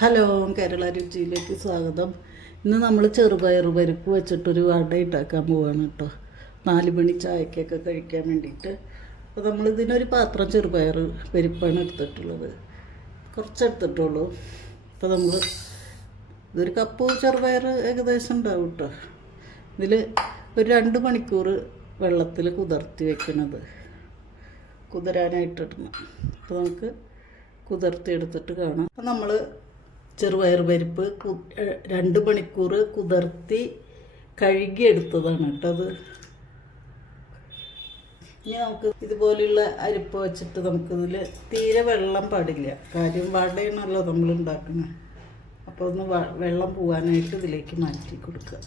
Hello Kerala രുചിയിലേക്ക് സ്വാഗതം. ഇന്ന് നമ്മൾ ചെറുപയർ പരിപ്പ് വെച്ചിട്ടൊരു വട ഉണ്ടാക്കാൻ പോവാണ് കേട്ടോ. നാല് മണി ചായക്കൊക്കെ കഴിക്കാൻ വേണ്ടിയിട്ട്. അപ്പോൾ നമ്മൾ ഇതിനൊരു പാത്രം ചെറുപയർ പരിപ്പാണ് എടുത്തിട്ടുള്ളത്. കുറച്ചെടുത്തിട്ടുള്ളൂ. അപ്പോൾ നമ്മൾ ഇതൊരു കപ്പ് ചെറുപയർ ഏകദേശം ഉണ്ടാവും കേട്ടോ. ഇതിൽ ഒരു രണ്ട് മണിക്കൂർ വെള്ളത്തിൽ കുതിർത്തി വെക്കണത്. കുതിരാനായിട്ടിടണം. അപ്പോൾ നമുക്ക് കുതിർത്തി എടുത്തിട്ട് കാണാം. അപ്പോൾ നമ്മൾ ചെറുപയർ പരിപ്പ് രണ്ട് മണിക്കൂർ കുതിർത്തി കഴുകിയെടുത്തതാണ് കേട്ടോ അത്. ഇനി നമുക്ക് ഇതുപോലെയുള്ള അരിപ്പ് വെച്ചിട്ട് നമുക്കിതിൽ തീരെ വെള്ളം പാടില്ല. കാര്യം വടയാണല്ലോ നമ്മൾ ഉണ്ടാക്കുന്നത്. അപ്പോൾ ഒന്ന് വെള്ളം പോകാനായിട്ട് ഇതിലേക്ക് മാറ്റി കൊടുക്കുക.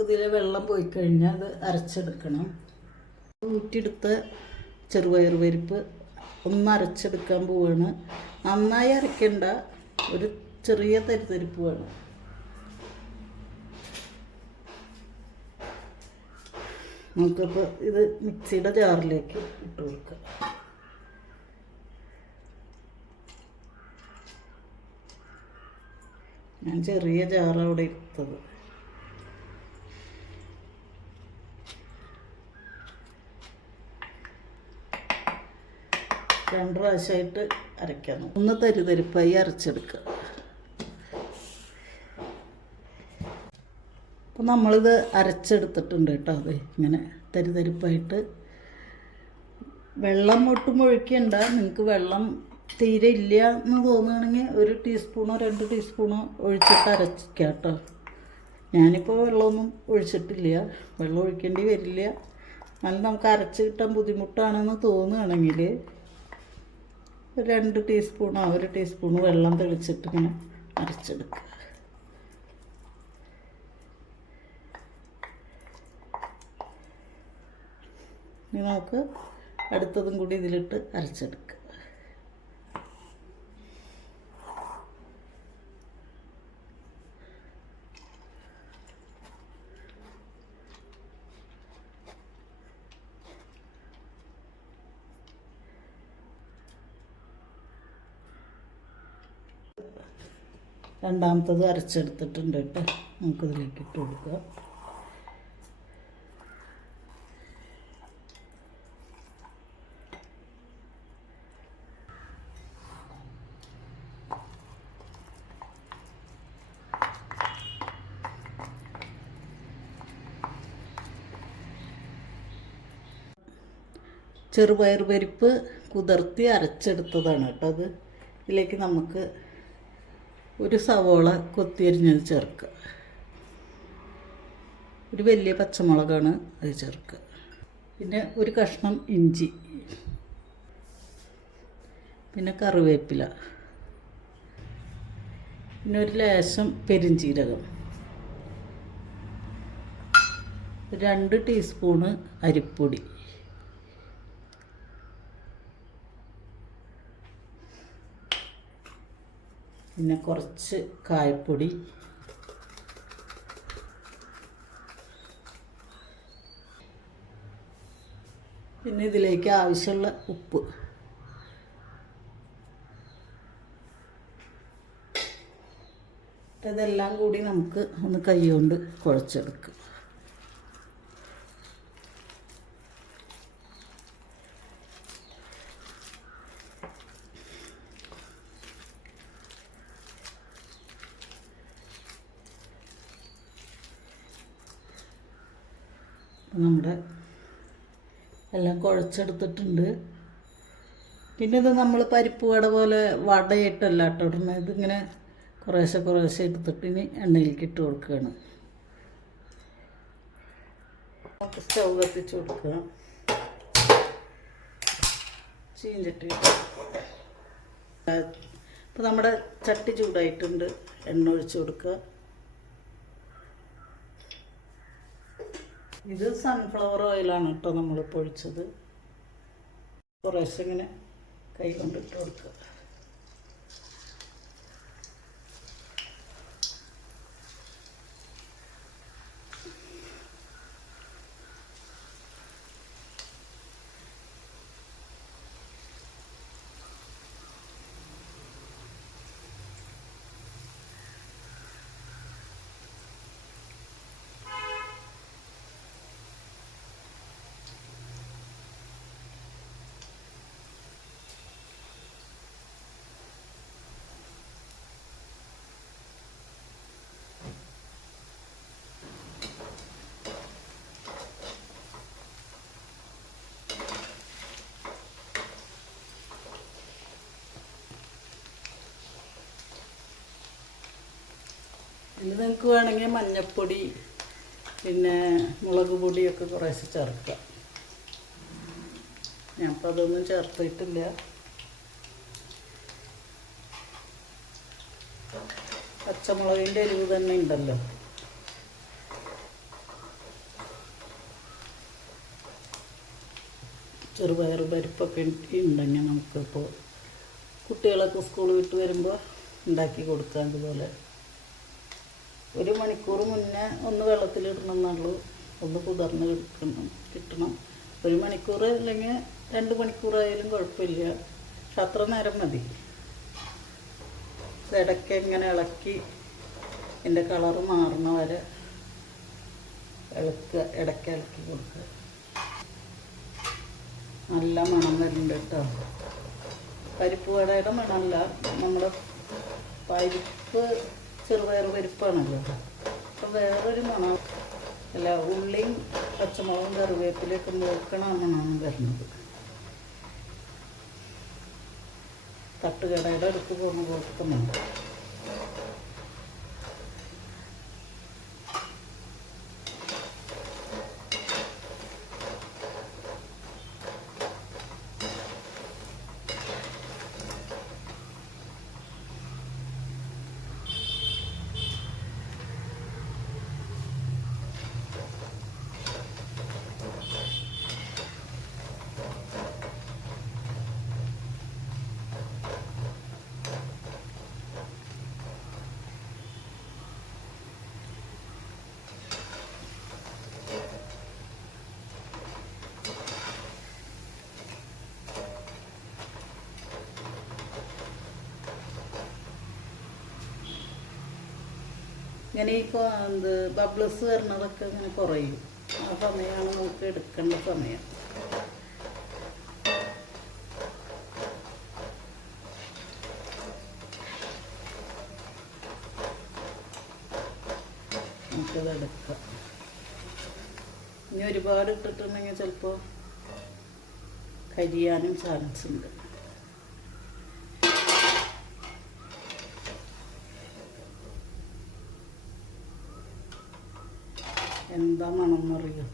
നമുക്കിതിലെ വെള്ളം പോയി കഴിഞ്ഞാൽ അത് അരച്ചെടുക്കണം. ഊറ്റിയെടുത്ത ചെറുപയർ പരിപ്പ് ഒന്ന് അരച്ചെടുക്കാൻ പോവാണ്. നന്നായി അരയ്ക്കേണ്ട ഒരു ചെറിയ തരിതരിപ്പ് വേണം. നമുക്കിപ്പോൾ ഇത് മിക്സിയുടെ ജാറിലേക്ക് ഇട്ട് കൊടുക്കാം. ഞാൻ ചെറിയ ജാറാണ് അവിടെ രണ്ട് പ്രാവശ്യമായിട്ട് അരയ്ക്കണം ഒന്ന് തരിതരിപ്പായി അരച്ചെടുക്കുക അപ്പോൾ നമ്മളിത് അരച്ചെടുത്തിട്ടുണ്ട് കേട്ടോ അത്. ഇങ്ങനെ തരിതരിപ്പായിട്ട്. വെള്ളം ഒട്ടും ഒഴിക്കണ്ട. നിങ്ങൾക്ക് വെള്ളം തീരെ ഇല്ല എന്ന് തോന്നുകയാണെങ്കിൽ ഒരു ടീസ്പൂണോ രണ്ട് ടീസ്പൂണോ ഒഴിച്ചിട്ട് അരച്ചിക്കാം കേട്ടോ. ഞാനിപ്പോൾ വെള്ളമൊന്നും ഒഴിച്ചിട്ടില്ല. വെള്ളം ഒഴിക്കേണ്ടി വരില്ല. എന്നാലും നമുക്ക് അരച്ച് കിട്ടാൻ ബുദ്ധിമുട്ടാണെന്ന് തോന്നുകയാണെങ്കിൽ രണ്ട് ടീസ്പൂണോ ഒരു ടീസ്പൂൺ വെള്ളം തെളിച്ചിട്ട് ഇങ്ങനെ അരച്ചെടുക്കുക. ഇനി നമുക്ക് അടുത്തതും കൂടി ഇതിലിട്ട് അരച്ചെടുക്കുക. രണ്ടാമത്തത് അരച്ചെടുത്തിട്ടുണ്ട് കേട്ടോ. നമുക്കിതിലേക്ക് ഇട്ട് കൊടുക്കുക ചെറുപയർ പരിപ്പ് കുതിർത്തി അരച്ചെടുത്തതാണ് കേട്ടോ അത്. ഇതിലേക്ക് നമുക്ക് ഒരു സവോള കൊത്തിയരിഞ്ഞത് ചേർക്കുക. ഒരു വലിയ പച്ചമുളകാണ് അത് ചേർക്കുക. പിന്നെ ഒരു കഷ്ണം ഇഞ്ചി. പിന്നെ കറിവേപ്പില. പിന്നെ ഒരു ലേശം പെരിഞ്ചീരകം. രണ്ട് ടീസ്പൂണ് അരിപ്പൊടി. പിന്നെ കുറച്ച് കായപ്പൊടി. പിന്നെ ഇതിലേക്ക് ആവശ്യമുള്ള ഉപ്പ്. ഇതെല്ലാം കൂടി നമുക്ക് ഒന്ന് കൈ കൊണ്ട് കുഴച്ചെടുക്കാം. നമ്മുടെ എല്ലാം കുഴച്ചെടുത്തിട്ടുണ്ട്. പിന്നെ ഇത് നമ്മൾ പരിപ്പ് വട പോലെ വടയിട്ടല്ല കേട്ടോ ഇടുന്നത്. ഇതിങ്ങനെ കുറേശ്ശെ കുറേശ്ശെ എടുത്തിട്ട് ഇനി എണ്ണയിലേക്ക് ഇട്ട് കൊടുക്കുകയാണ്. നമുക്ക് സ്റ്റൗ കത്തിച്ച് കൊടുക്കുക. ചീഞ്ചട്ടി. അപ്പോൾ നമ്മുടെ ചട്ടി ചൂടായിട്ടുണ്ട്. എണ്ണ ഒഴിച്ച് കൊടുക്കുക. ഇത് സൺഫ്ലവർ ഓയിലാണ് കേട്ടോ നമ്മൾ പൊഴിച്ചത്. കുറേശ്ശെ ഇങ്ങനെ കൈ കൊണ്ടിട്ട് കൊടുക്കുക. നിങ്ങൾക്ക് വേണമെങ്കിൽ മഞ്ഞൾപ്പൊടി പിന്നെ മുളക് പൊടിയൊക്കെ കുറേശ്ശെ ചേർക്കുക. ഞാനിപ്പോൾ അതൊന്നും ചേർത്തിട്ടില്ല. പച്ചമുളകിന്റെ എരിവ് തന്നെ ഉണ്ടല്ലോ. ചെറുപയർ പരിപ്പൊക്കെ ഉണ്ടെങ്കിൽ നമുക്കിപ്പോൾ കുട്ടികളൊക്കെ സ്കൂൾ വിട്ട് വരുമ്പോൾ ഉണ്ടാക്കി കൊടുക്കാം അതുപോലെ. ഒരു മണിക്കൂർ മുന്നേ ഒന്ന് വെള്ളത്തിലിടണം എന്നുള്ളൂ ഒന്ന് കുതിർന്ന് കിട്ടണം കിട്ടണം. ഒരു മണിക്കൂർ അല്ലെങ്കിൽ രണ്ട് മണിക്കൂറായാലും കുഴപ്പമില്ല. പക്ഷെ അത്ര നേരം മതി. ഇടയ്ക്ക് ഇങ്ങനെ ഇളക്കി എന്റെ കളറ് മാറുന്ന വരെ ഇളക്കുക ഇടയ്ക്ക് ഇളക്കി കൊടുക്കുക. നല്ല മണം വരുന്നുണ്ട് കേട്ടോ. പരിപ്പ് വടയുടെ മണമല്ല. നമ്മുടെ പരിപ്പ് ചെറുപയർ പരിപ്പാണല്ലോ അപ്പം വേറൊരു മണം. അല്ല ഉള്ളിയും പച്ചമുളകും കറിവേപ്പിലൊക്കെ നോക്കണ മണമാണ് വരുന്നത് തട്ടുകടയുടെ അടുത്ത് പോകുന്ന പോലത്തെ മണം. ഇങ്ങനെ ഈ എന്ത് ബബ്ലസ് വരുന്നതൊക്കെ ഇങ്ങനെ കുറയും. ആ സമയമാണ് നമുക്ക് എടുക്കേണ്ട സമയം. ഇനി ഒരുപാട് ഇട്ടിട്ടുണ്ടെങ്കിൽ ചിലപ്പോൾ കരിയാനും ചാൻസ് ഉണ്ട് എന്താ മണം എന്നറിയോ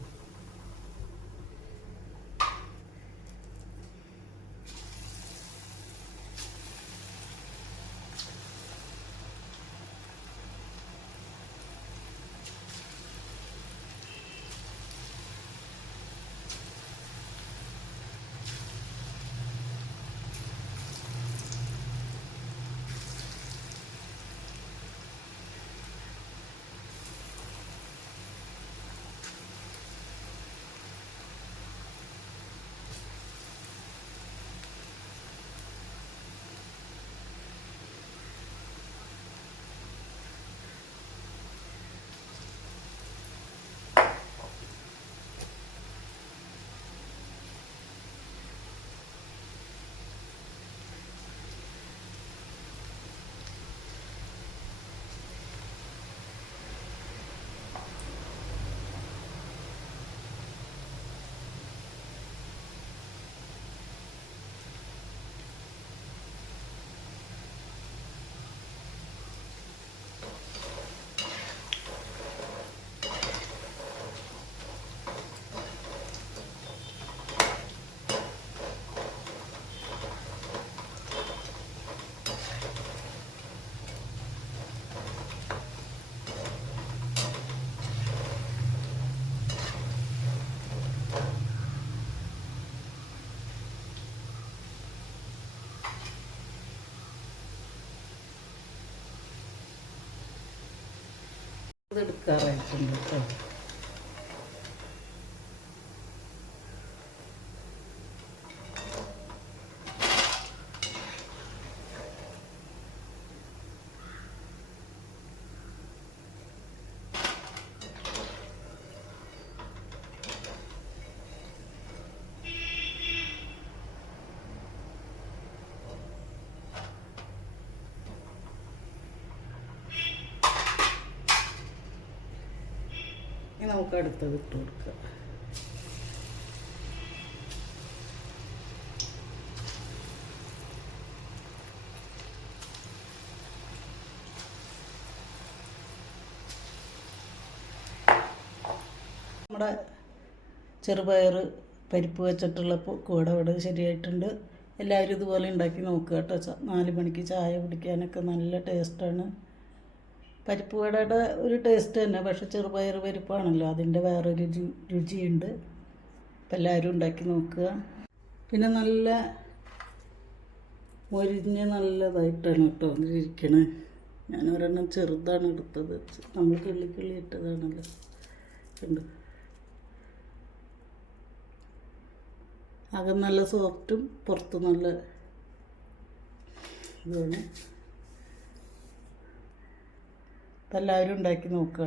ഇത് എടുക്കാറായിട്ടുണ്ട് കേട്ടോ ഇനി നമുക്ക് അടുത്തത് ഇട്ട് കൊടുക്കുക. നമ്മുടെ ചെറുപയർ പരിപ്പ് വെച്ചിട്ടുള്ള കൂടവട് ശരിയായിട്ടുണ്ട്. എല്ലാവരും ഇതുപോലെ ഉണ്ടാക്കി നോക്കുക കേട്ടോ. നാല് മണിക്ക് ചായ കുടിക്കാനൊക്കെ നല്ല ടേസ്റ്റാണ് പരിപ്പ് വടയുടെ ഒരു ടേസ്റ്റ് തന്നെ. പക്ഷെ ചെറുപയർ പരിപ്പാണല്ലോ. അതിന്റെ വേറൊരു രുചി രുചിയുണ്ട്. അപ്പം എല്ലാവരും ഉണ്ടാക്കി നോക്കുക. പിന്നെ നല്ല മൊരിഞ്ഞ് നല്ലതായിട്ടാണ് കേട്ടോ ഇരിക്കണത് ഞാൻ ഒരെണ്ണം ചെറുതാണ് എടുത്തത്. നമ്മൾ കിള്ളി കിള്ളി ഇട്ടതാണല്ലോ. ഉണ്ട് അകം നല്ല സോഫ്റ്റും പുറത്ത് നല്ല ഇതാണ്. അപ്പം എല്ലാവരും ഉണ്ടാക്കി നോക്കുക.